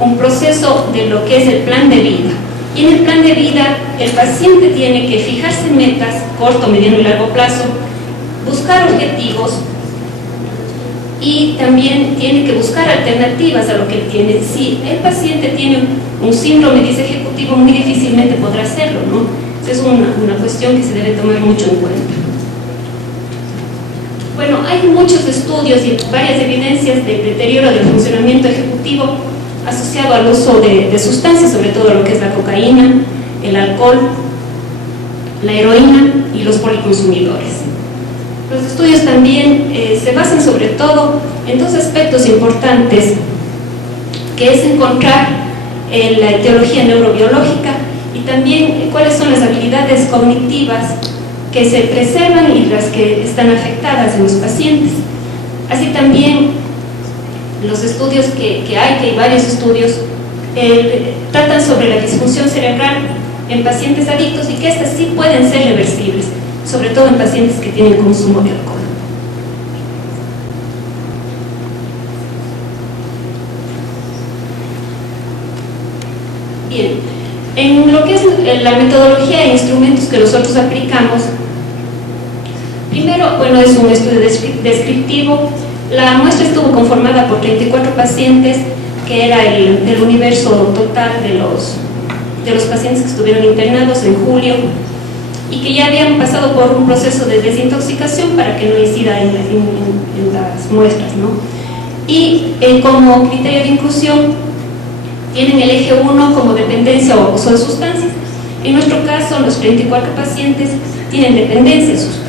un proceso de lo que es el plan de vida. Y en el plan de vida el paciente tiene que fijarse metas corto, mediano y largo plazo, buscar objetivos y también tiene que buscar alternativas a lo que él tiene. Si el paciente tiene un síndrome disejecutivo, muy difícilmente podrá hacerlo, ¿no? Es una cuestión que se debe tomar mucho en cuenta. Bueno, hay muchos estudios y varias evidencias del deterioro del funcionamiento ejecutivo asociado al uso de sustancias, sobre todo lo que es la cocaína, el alcohol, la heroína y los policonsumidores. Los estudios también se basan sobre todo en dos aspectos importantes, que es encontrar la etiología neurobiológica y también cuáles son las habilidades cognitivas que se preservan y las que están afectadas en los pacientes. Así también los estudios que hay varios estudios, tratan sobre la disfunción cerebral en pacientes adictos y que estas sí pueden ser reversibles, sobre todo en pacientes que tienen consumo de alcohol. Bien, en lo que es la metodología e instrumentos que nosotros aplicamos, primero, bueno, es un estudio descriptivo. La muestra estuvo conformada por 34 pacientes, que era el universo total de los pacientes que estuvieron internados en julio y que ya habían pasado por un proceso de desintoxicación para que no incida en las muestras, ¿no? Y como criterio de inclusión tienen el eje 1 como dependencia o uso de sustancias. En nuestro caso, los 34 pacientes tienen dependencia de sustancias.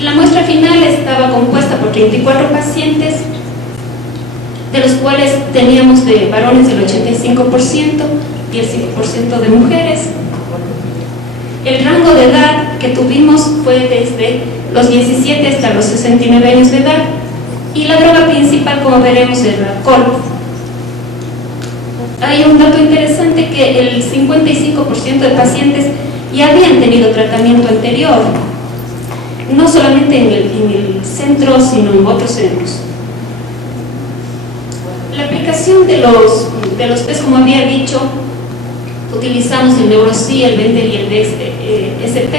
La muestra final estaba compuesta por 34 pacientes, de los cuales teníamos de varones el 85% y el 5% de mujeres. El rango de edad que tuvimos fue desde los 17 hasta los 69 años de edad, y la droga principal, como veremos, es el alcohol. Hay un dato interesante, que el 55% de pacientes ya habían tenido tratamiento anterior, no solamente en el centro, sino en otros centros. La aplicación de los test, como había dicho, utilizamos el NeuroSi, el Bender y el DEX-SP.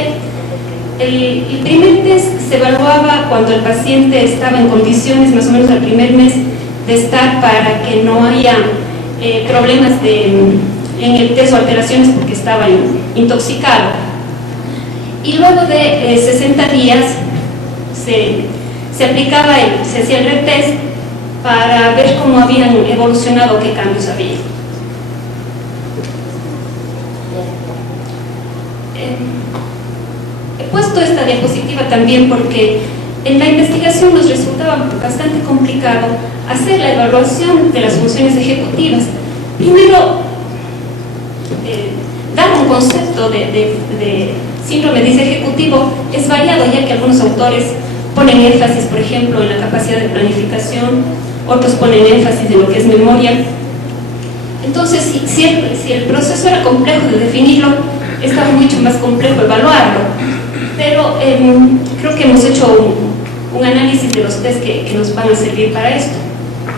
El primer test se evaluaba cuando el paciente estaba en condiciones, más o menos al primer mes de estar, para que no haya problemas en el test o alteraciones porque estaba intoxicado. Y luego de 60 días se aplicaba se hacía el retest para ver cómo habían evolucionado, qué cambios había. He puesto esta diapositiva también porque en la investigación nos resultaba bastante complicado hacer la evaluación de las funciones ejecutivas. Primero, dar un concepto de síndrome disejecutivo es variado, ya que algunos autores ponen énfasis, por ejemplo, en la capacidad de planificación, otros ponen énfasis en lo que es memoria. Entonces, si el proceso era complejo de definirlo, estaba mucho más complejo evaluarlo. Pero creo que hemos hecho un análisis de los test que nos van a servir para esto.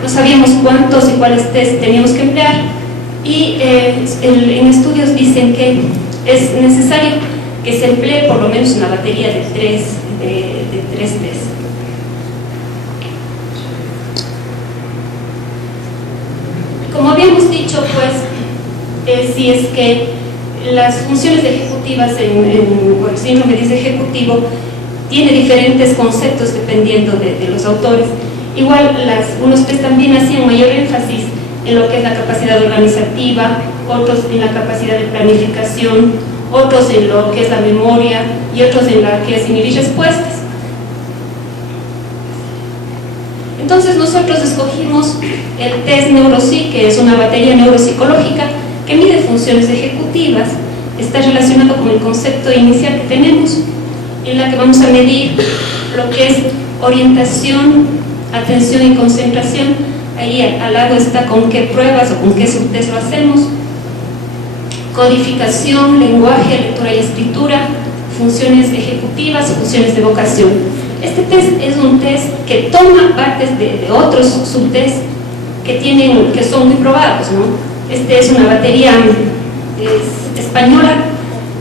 No sabíamos cuántos y cuáles test teníamos que emplear, y en estudios dicen que es necesario que se emplee por lo menos una batería de tres test. Como habíamos dicho, pues, si es que las funciones ejecutivas en el síndrome disejecutivo tiene diferentes conceptos dependiendo de los autores. Igual, unos test también hacían mayor énfasis en lo que es la capacidad organizativa, otros en la capacidad de planificación, otros en lo que es la memoria y otros en la que es inhibir respuestas. Entonces nosotros escogimos el test NeuroPsy, que es una batería neuropsicológica que mide funciones ejecutivas. Está relacionado con el concepto inicial que tenemos, en la que vamos a medir lo que es orientación, atención y concentración. Ahí al lado está con qué pruebas o con qué subtest lo hacemos. Codificación, lenguaje, lectura y escritura, funciones ejecutivas, funciones de vocación. Este test es un test que toma partes de otros subtests que son muy probados, ¿no? Este es una batería española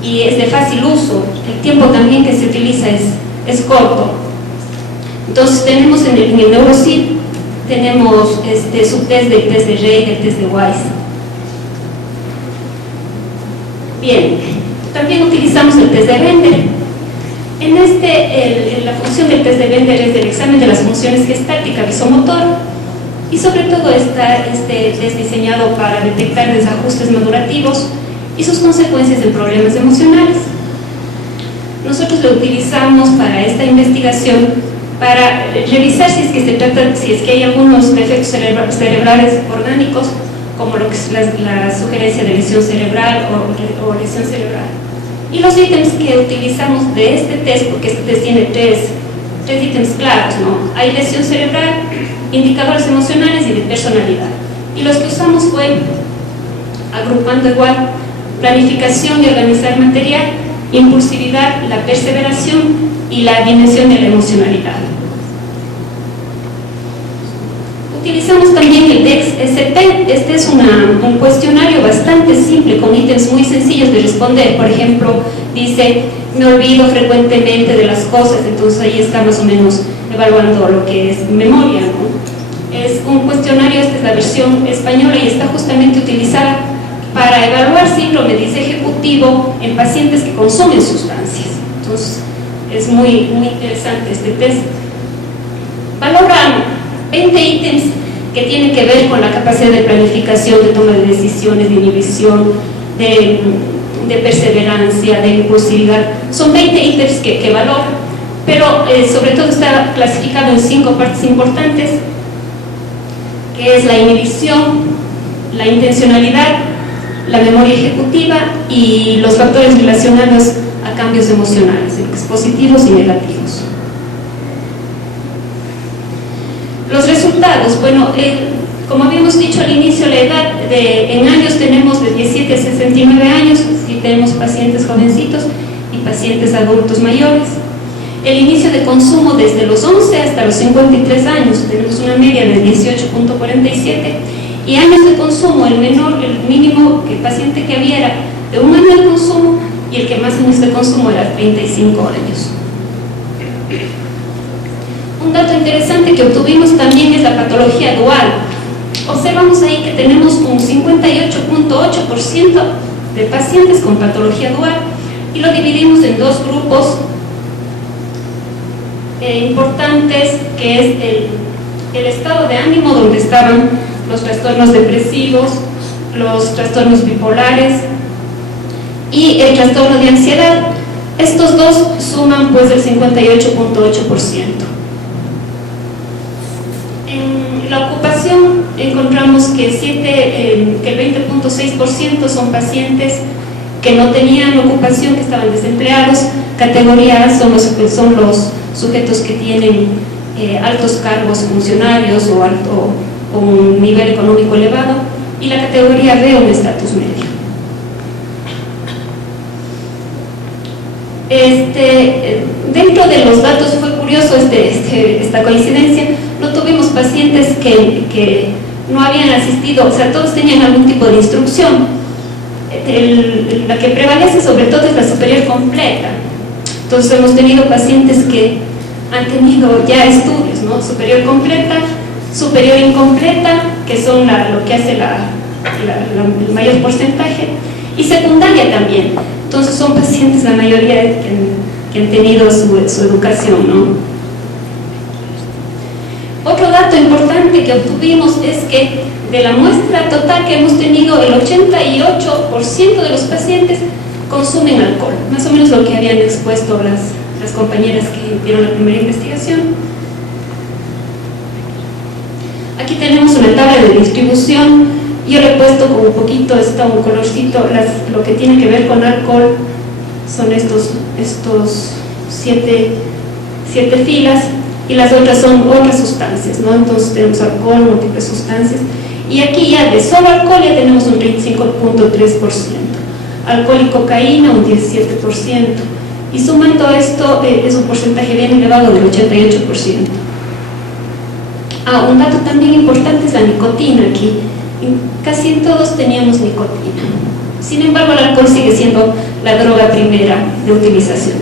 y es de fácil uso. El tiempo también que se utiliza es corto. Entonces tenemos en el NeuroPsy, tenemos subtest del test de Rey, del test de Weiss. Bien, también utilizamos el test de Bender. La función del test de Bender es el examen de las funciones gestáltica, visomotor, y sobre todo está es diseñado para detectar desajustes madurativos y sus consecuencias en problemas emocionales. Nosotros lo utilizamos para esta investigación para revisar si es que hay algunos defectos cerebrales orgánicos, como lo que es la sugerencia de lesión cerebral o lesión cerebral. Y los ítems que utilizamos de este test, porque este test tiene tres ítems claros, ¿no? Hay lesión cerebral, indicadores emocionales y de personalidad. Y los que usamos fue, agrupando igual, planificación y organizar material, impulsividad, la perseveración y la dimensión de la emocionalidad. Utilizamos también el DEX-SP. Este es un cuestionario bastante simple con ítems muy sencillos de responder. Por ejemplo, dice, me olvido frecuentemente de las cosas, entonces ahí está más o menos evaluando lo que es memoria, ¿no? Es un cuestionario, esta es la versión española y está justamente utilizada para evaluar síndrome de ejecutivo en pacientes que consumen sustancias. Entonces, es muy interesante este test. Valora 20 ítems que tienen que ver con la capacidad de planificación, de toma de decisiones, de inhibición, de perseverancia, de impulsividad. Son 20 ítems que valora, pero sobre todo está clasificado en 5 partes importantes, que es la inhibición, la intencionalidad, la memoria ejecutiva y los factores relacionados a cambios emocionales, positivos y negativos. Los resultados, bueno, como habíamos dicho al inicio, la edad en años tenemos de 17 a 69 años, y tenemos pacientes jovencitos y pacientes adultos mayores. El inicio de consumo desde los 11 hasta los 53 años, tenemos una media de 18.47, y años de consumo, el mínimo que paciente que había era de 1 año de consumo, y el que más años de consumo era 35 años. Un dato interesante que obtuvimos también es la patología dual. Observamos ahí que tenemos un 58.8% de pacientes con patología dual y lo dividimos en dos grupos importantes, que es el estado de ánimo, donde estaban los trastornos depresivos, los trastornos bipolares y el trastorno de ansiedad. Estos dos suman pues el 58.8%. En la ocupación encontramos que el 20.6% son pacientes que no tenían ocupación, que estaban desempleados. Categoría A son los sujetos que tienen altos cargos funcionarios o un nivel económico elevado, y la categoría B un estatus medio. Dentro de los datos fue curioso esta coincidencia. No tuvimos pacientes que no habían asistido, o sea, todos tenían algún tipo de instrucción. La que prevalece sobre todo es la superior completa. Entonces hemos tenido pacientes que han tenido ya estudios, ¿no? Superior completa, superior incompleta, que son lo que hace el mayor porcentaje, y secundaria también. Entonces son pacientes, la mayoría que han tenido su educación, ¿no? Otro dato importante que obtuvimos es que de la muestra total que hemos tenido, el 88% de los pacientes consumen alcohol, más o menos lo que habían expuesto las compañeras que dieron la primera investigación. Aquí tenemos una tabla de distribución. Yo le he puesto como un poquito, está un colorcito, lo que tiene que ver con alcohol son estos 7 filas, y las otras son otras sustancias, ¿no? Entonces tenemos alcohol, múltiples sustancias, y aquí ya de solo alcohol ya tenemos un 25.3%, alcohol y cocaína un 17%, y sumando esto es un porcentaje bien elevado del 88%. Un dato también importante es la nicotina. Aquí casi todos teníamos nicotina. Sin embargo, el alcohol sigue siendo la droga primera de utilización.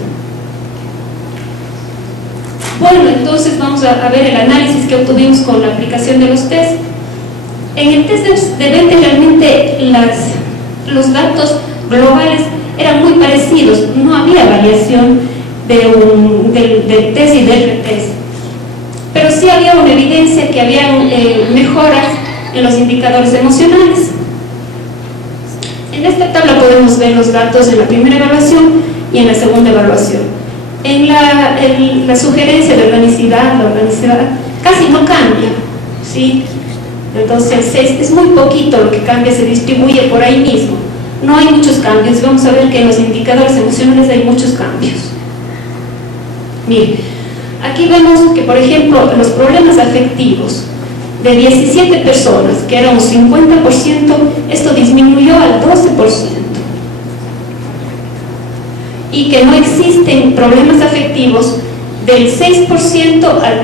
Bueno, entonces vamos a ver el análisis que obtuvimos con la aplicación de los test. En el test de Venter realmente los datos globales eran muy parecidos, no había variación del test y del retest, pero sí había una evidencia que habían mejoras en los indicadores emocionales. En esta tabla podemos ver los datos en la primera evaluación y en la segunda evaluación. En la sugerencia de organicidad, la organicidad casi no cambia, ¿sí? Entonces es muy poquito lo que cambia, se distribuye por ahí mismo. No hay muchos cambios. Vamos a ver que en los indicadores emocionales hay muchos cambios. Mire, aquí vemos que, por ejemplo, los problemas afectivos de 17 personas, que era un 50%, esto disminuyó al 12%. Y que no existen problemas afectivos del 6%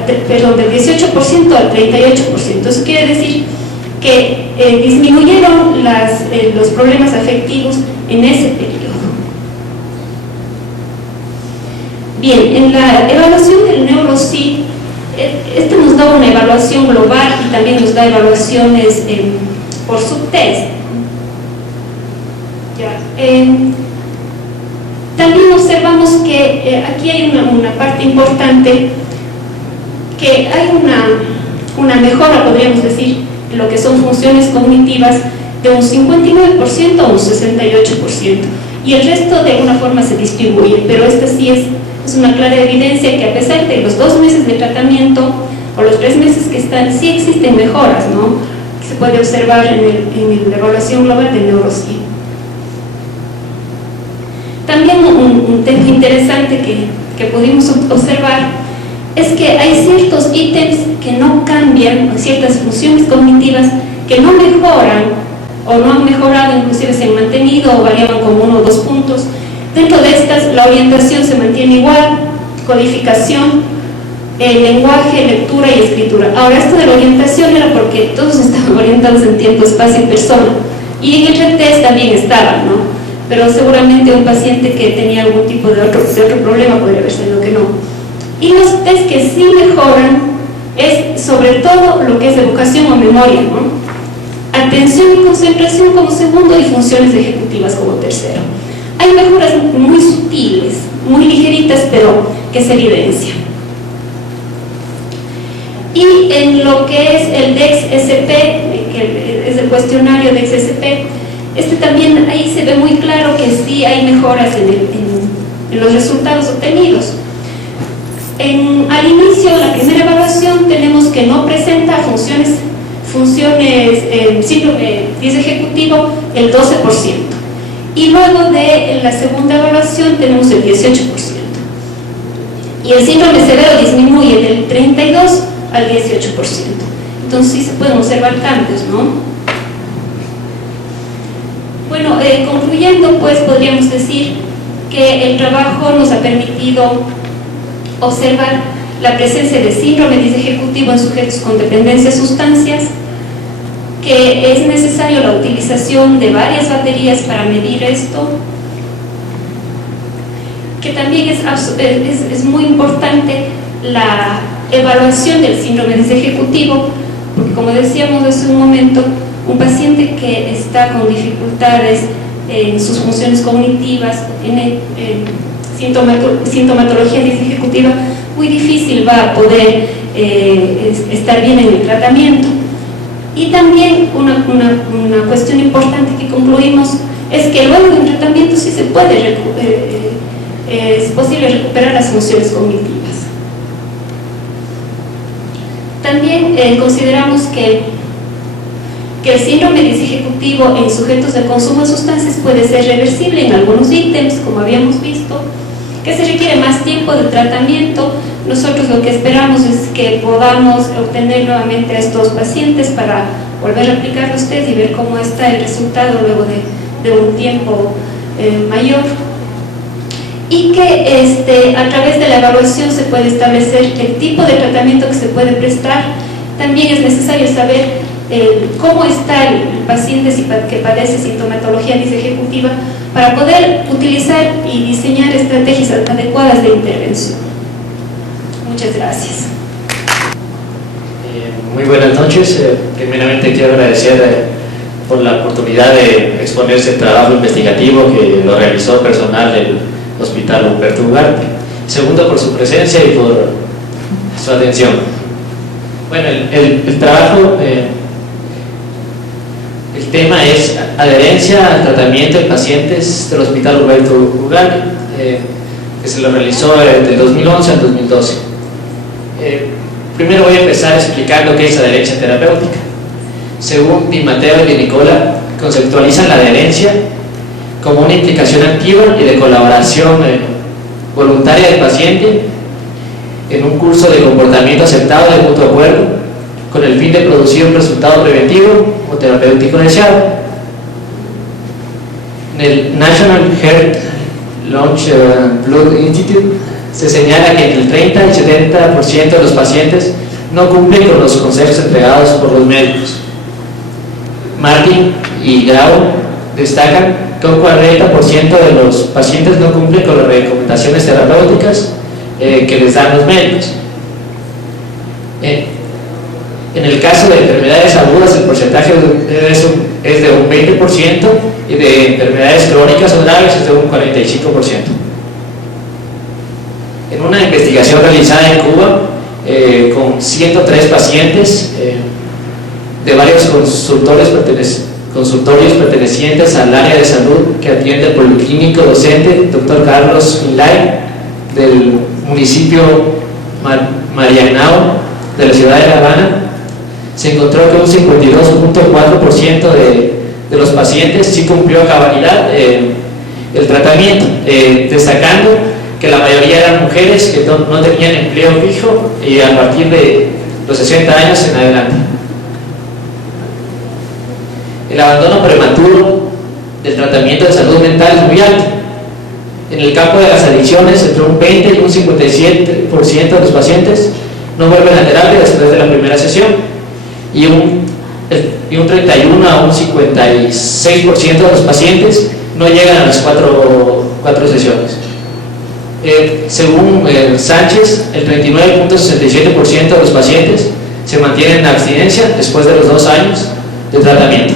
del 18% al 38%. Eso quiere decir que disminuyeron los problemas afectivos en ese periodo. Bien, en la evaluación del NeuroSeed, este nos da una evaluación global y también nos da evaluaciones por subtest. También observamos que aquí hay una parte importante, que hay una mejora, podríamos decir, en lo que son funciones cognitivas de un 59% a un 68%, y el resto de alguna forma se distribuye, pero esta sí es una clara evidencia que a pesar de los 2 meses de tratamiento o los 3 meses que están, sí existen mejoras, ¿no? Que se puede observar en la evaluación global del NeuroSeed. También un tema interesante que pudimos observar es que hay ciertos ítems que no cambian, ciertas funciones cognitivas que no mejoran o no han mejorado, inclusive se han mantenido o variaban como 1 o 2 puntos. Dentro de estas, la orientación se mantiene igual, codificación, lenguaje, lectura y escritura. Ahora, esto de la orientación era porque todos estaban orientados en tiempo, espacio y persona, y en el retest también estaban, ¿no? Pero seguramente un paciente que tenía algún tipo de otro problema podría haber sido que no. Y los test que sí mejoran es sobre todo lo que es educación o memoria, ¿no? Atención y concentración como segundo y funciones ejecutivas como tercero. Hay mejoras muy sutiles, muy ligeritas, pero que se evidencian. Y en lo que es el DEX-SP, que es el cuestionario DEX-SP, también ahí se ve muy claro que sí hay mejoras en los resultados obtenidos. Al inicio, la primera evaluación, tenemos que no presenta funciones síndrome disejecutivo el 12%. Y luego de la segunda evaluación tenemos el 18%. Y el síndrome severo disminuye del 32 al 18%. Entonces sí se pueden observar cambios, ¿no? Bueno, concluyendo, pues podríamos decir que el trabajo nos ha permitido observar la presencia de síndrome disejecutivo en sujetos con dependencia a sustancias, que es necesario la utilización de varias baterías para medir esto, que también es muy importante la evaluación del síndrome disejecutivo, porque como decíamos hace un momento, un paciente que está con dificultades en sus funciones cognitivas, en sintomatología disejecutiva, muy difícil va a poder estar bien en el tratamiento. Y también una cuestión importante que concluimos es que luego del tratamiento sí se puede es posible recuperar las funciones cognitivas. También consideramos que el síndrome disejecutivo en sujetos de consumo de sustancias puede ser reversible en algunos ítems, como habíamos visto, que se requiere más tiempo de tratamiento. Nosotros lo que esperamos es que podamos obtener nuevamente a estos pacientes para volver a aplicarlo a usted y ver cómo está el resultado luego de un tiempo mayor. Y que a través de la evaluación se puede establecer el tipo de tratamiento que se puede prestar. También es necesario saber cómo está el paciente que padece sintomatología disejecutiva para poder utilizar y diseñar estrategias adecuadas de intervención. Muchas gracias. Muy buenas noches. Primeramente quiero agradecer por la oportunidad de exponer este trabajo investigativo que lo realizó personal del Hospital Humberto Ugarte. Segundo, por su presencia y por su atención. Bueno, el trabajo, el tema es adherencia al tratamiento en pacientes del Hospital Humberto Ugarte, que se lo realizó del 2011 al 2012. Primero voy a empezar explicando qué es adherencia terapéutica. Según Di Matteo y Di Nicola, conceptualizan la adherencia como una implicación activa y de colaboración voluntaria del paciente en un curso de comportamiento aceptado de mutuo acuerdo con el fin de producir un resultado preventivo o terapéutico deseado. En el National Heart, Lungs and Blood Institute se señala que entre el 30 y 70% de los pacientes no cumplen con los consejos entregados por los médicos. Martin y Grau destacan que un 40% de los pacientes no cumplen con las recomendaciones terapéuticas que les dan los médicos. En el caso de enfermedades agudas, el porcentaje es de un 20% y de enfermedades crónicas o graves es de un 45%. En una investigación realizada en Cuba con 103 pacientes de varios consultorios pertenecientes al área de salud que atiende el policlínico docente Dr. Carlos Finlay del municipio Marianao de la ciudad de La Habana, se encontró que un 52.4% de los pacientes sí cumplió a cabalidad el tratamiento, destacando que la mayoría eran mujeres que no tenían empleo fijo y a partir de los 60 años en adelante. El abandono prematuro del tratamiento de salud mental es muy alto. En el campo de las adicciones, entre un 20 y un 57% de los pacientes no vuelven a terapia después de la primera sesión y un 31 a un 56% de los pacientes no llegan a las cuatro sesiones. Según Sánchez, el 39.67% de los pacientes se mantienen en abstinencia después de los 2 años de tratamiento.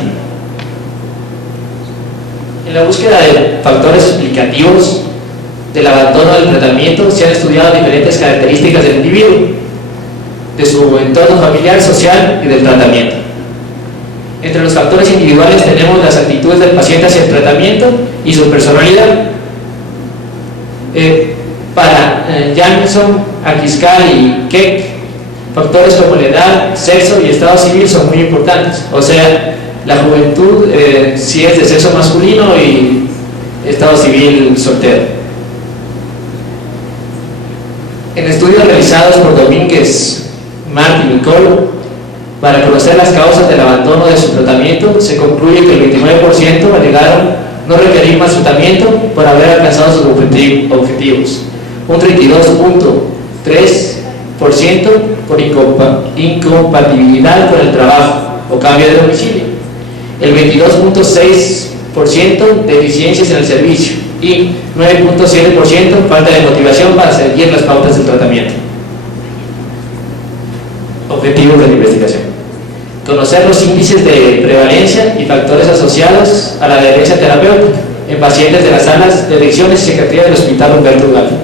En la búsqueda de factores explicativos del abandono del tratamiento se han estudiado diferentes características del individuo, de su entorno familiar, social y del tratamiento. Entre los factores individuales tenemos las actitudes del paciente hacia el tratamiento y su personalidad. Para Jamison, Akiscal y Keck, factores como la edad, sexo y estado civil son muy importantes. O sea, la juventud si es de sexo masculino y estado civil soltero. En estudios realizados por Domínguez, Martin y Cole para conocer las causas del abandono de su tratamiento, se concluye que el 29% alegaron no requerir más tratamiento por haber alcanzado sus objetivos, un 32.3% por incompatibilidad con el trabajo o cambio de domicilio, el 22.6% de deficiencias en el servicio y 9.7% falta de motivación para seguir las pautas del tratamiento. Objetivos de la investigación: conocer los índices de prevalencia y factores asociados a la adherencia terapéutica en pacientes de las salas de adicciones y psiquiatría del Hospital Humberto Ugarte.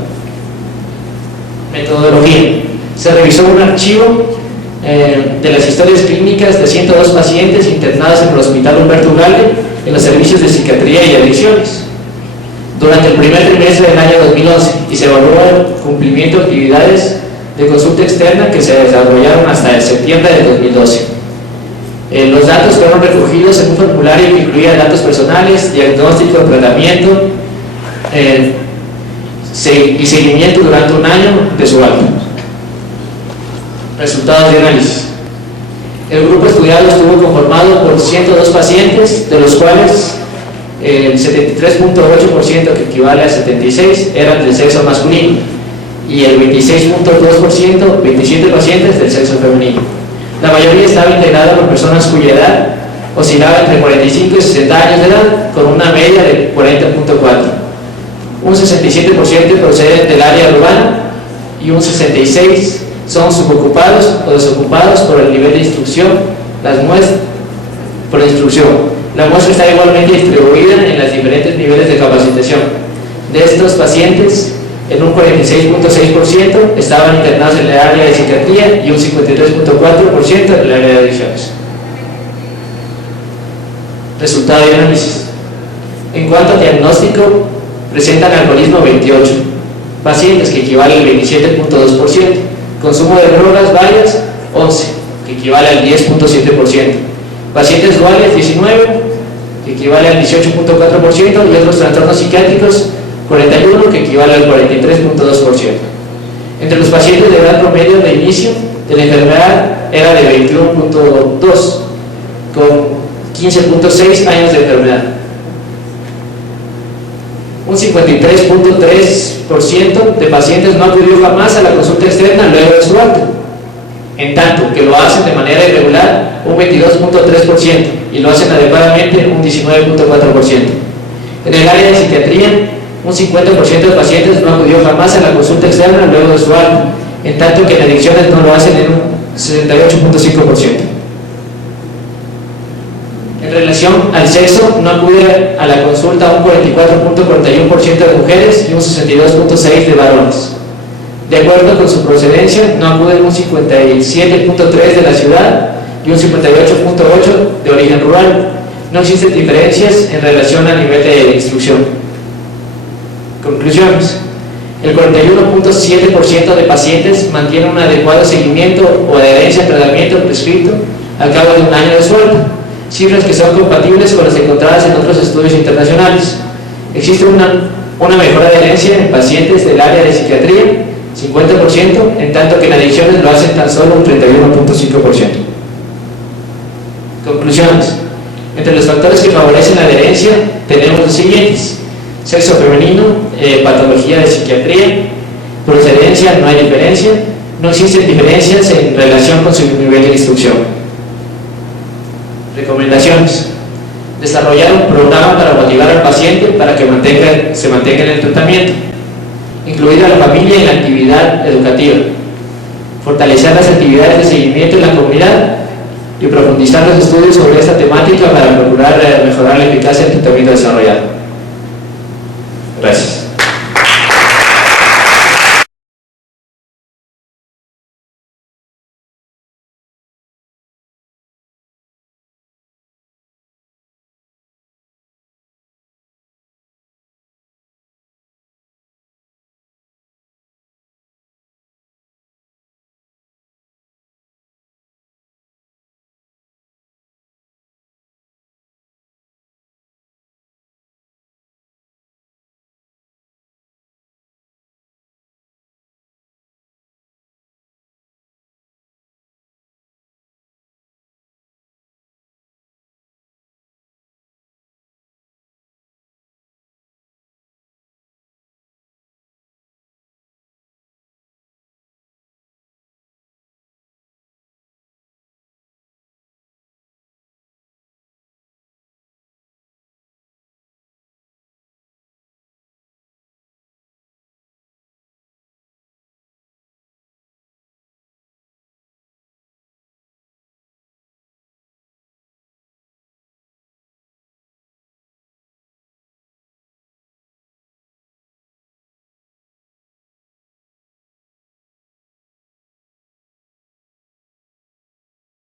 Metodología: se revisó un archivo de las historias clínicas de 102 pacientes internados en el Hospital Humberto Ugarte en los servicios de psiquiatría y adicciones durante el primer trimestre del año 2011 y se evaluó el cumplimiento de actividades de consulta externa que se desarrollaron hasta el septiembre de 2012. Los datos fueron recogidos en un formulario que incluía datos personales, diagnóstico, tratamiento y seguimiento durante un año de su alta. Resultados de análisis. El grupo estudiado estuvo conformado por 102 pacientes, de los cuales el 73.8%, que equivale a 76, eran del sexo masculino, y el 26.2%, 27 pacientes, del sexo femenino. La mayoría estaba integrada por personas cuya edad oscilaba entre 45 y 60 años de edad, con una media de 40.4. Un 67% proceden del área urbana y un 66% son subocupados o desocupados por el nivel de instrucción. Por la instrucción. La muestra está igualmente distribuida en los diferentes niveles de capacitación. De estos pacientes, en un 46.6% estaban internados en el área de psiquiatría y un 53.4% en el área de adicciones. Resultado de análisis. En cuanto al diagnóstico, presentan alcoholismo 28, pacientes, que equivale al 27.2%, consumo de drogas varias 11, que equivale al 10.7%, pacientes duales 19, que equivale al 18.4%, y otros trastornos psiquiátricos 41, que equivale al 43.2%. Entre los pacientes de edad promedio de inicio de la enfermedad era de 21.2, con 15.6 años de enfermedad. Un 53.3% de pacientes no acudió jamás a la consulta externa luego de su alta, en tanto que lo hacen de manera irregular un 22.3% y lo hacen adecuadamente un 19.4%. En el área de psiquiatría, un 50% de pacientes no acudió jamás a la consulta externa luego de su alta, en tanto que en adicciones no lo hacen en un 68.5%. En relación al sexo, no acude a la consulta un 44.41% de mujeres y un 62.6% de varones. De acuerdo con su procedencia, no acuden un 57.3% de la ciudad y un 58.8% de origen rural. No existen diferencias en relación al nivel de instrucción. Conclusiones. El 41.7% de pacientes mantienen un adecuado seguimiento o adherencia al tratamiento prescrito al cabo de un año de su alta, cifras que son compatibles con las encontradas en otros estudios internacionales. Existe una mejor adherencia en pacientes del área de psiquiatría, 50%, en tanto que en adicciones lo hacen tan solo un 31.5%. Conclusiones. Entre los factores que favorecen la adherencia tenemos los siguientes: sexo femenino, patología de psiquiatría, procedencia, no hay diferencia, no existen diferencias en relación con su nivel de instrucción. Recomendaciones. Desarrollar un programa para motivar al paciente para que se mantenga en el tratamiento. Incluir a la familia en la actividad educativa. Fortalecer las actividades de seguimiento en la comunidad y profundizar los estudios sobre esta temática para procurar mejorar la eficacia del tratamiento desarrollado.